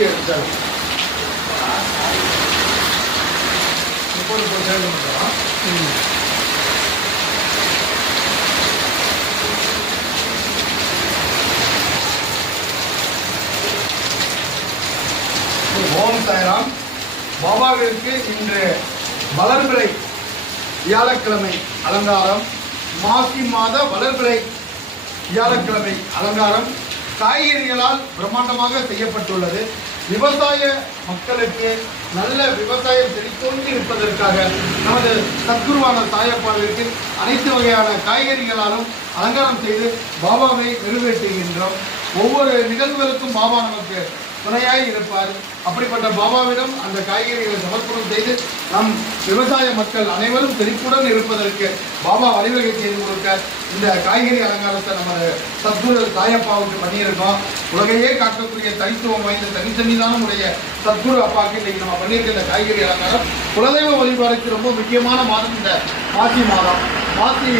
மூடி எடுத்தாரு 30 சேர்ந்து பண்ணுறோம். ஓம் சாய்ராம். பாபாவிற்கு இன்று வளர்பிறை வியாழக்கிழமை அலங்காரம், மாசி மாத வளர்பிறை வியாழக்கிழமை அலங்காரம் காய்கறிகளால் பிரம்மாண்டமாக செய்யப்பட்டுள்ளது. விவசாய மக்களுக்கு நல்ல விவசாயம் செழித்தோங்கி இருப்பதற்காக நமது சத்குருவான சாயப்பாவிற்கு அனைத்து வகையான காய்கறிகளாலும் அலங்காரம் செய்து பாபாவை நிறைவேற்றுகின்றோம். ஒவ்வொரு நிகழ்வுகளுக்கும் பாபா நமக்கு துணையாய் இருப்பார். அப்படிப்பட்ட பாபாவிடம் அந்த காய்கறிகளை சமர்ப்பணம் செய்து நம் விவசாய மக்கள் அனைவரும் செழிப்புடன் இருப்பதற்கு பாபா வழிவகை செய்து கொடுக்க இந்த காய்கறி அலங்காரத்தை நமது சத்குரு சாயப்பாவுக்கு பண்ணியிருக்கோம். உலகையே காட்டக்கூடிய தனித்துவம் வாய்ந்த தனித்தனிதான உடைய சத்குரு அப்பாவுக்கு இன்னைக்கு நம்ம பண்ணியிருக்க இந்த காய்கறி அலங்காரம் குலதெய்வ வழிபாடுக்கு ரொம்ப முக்கியமான மாதம் இந்த மாசி மாதம். மாசி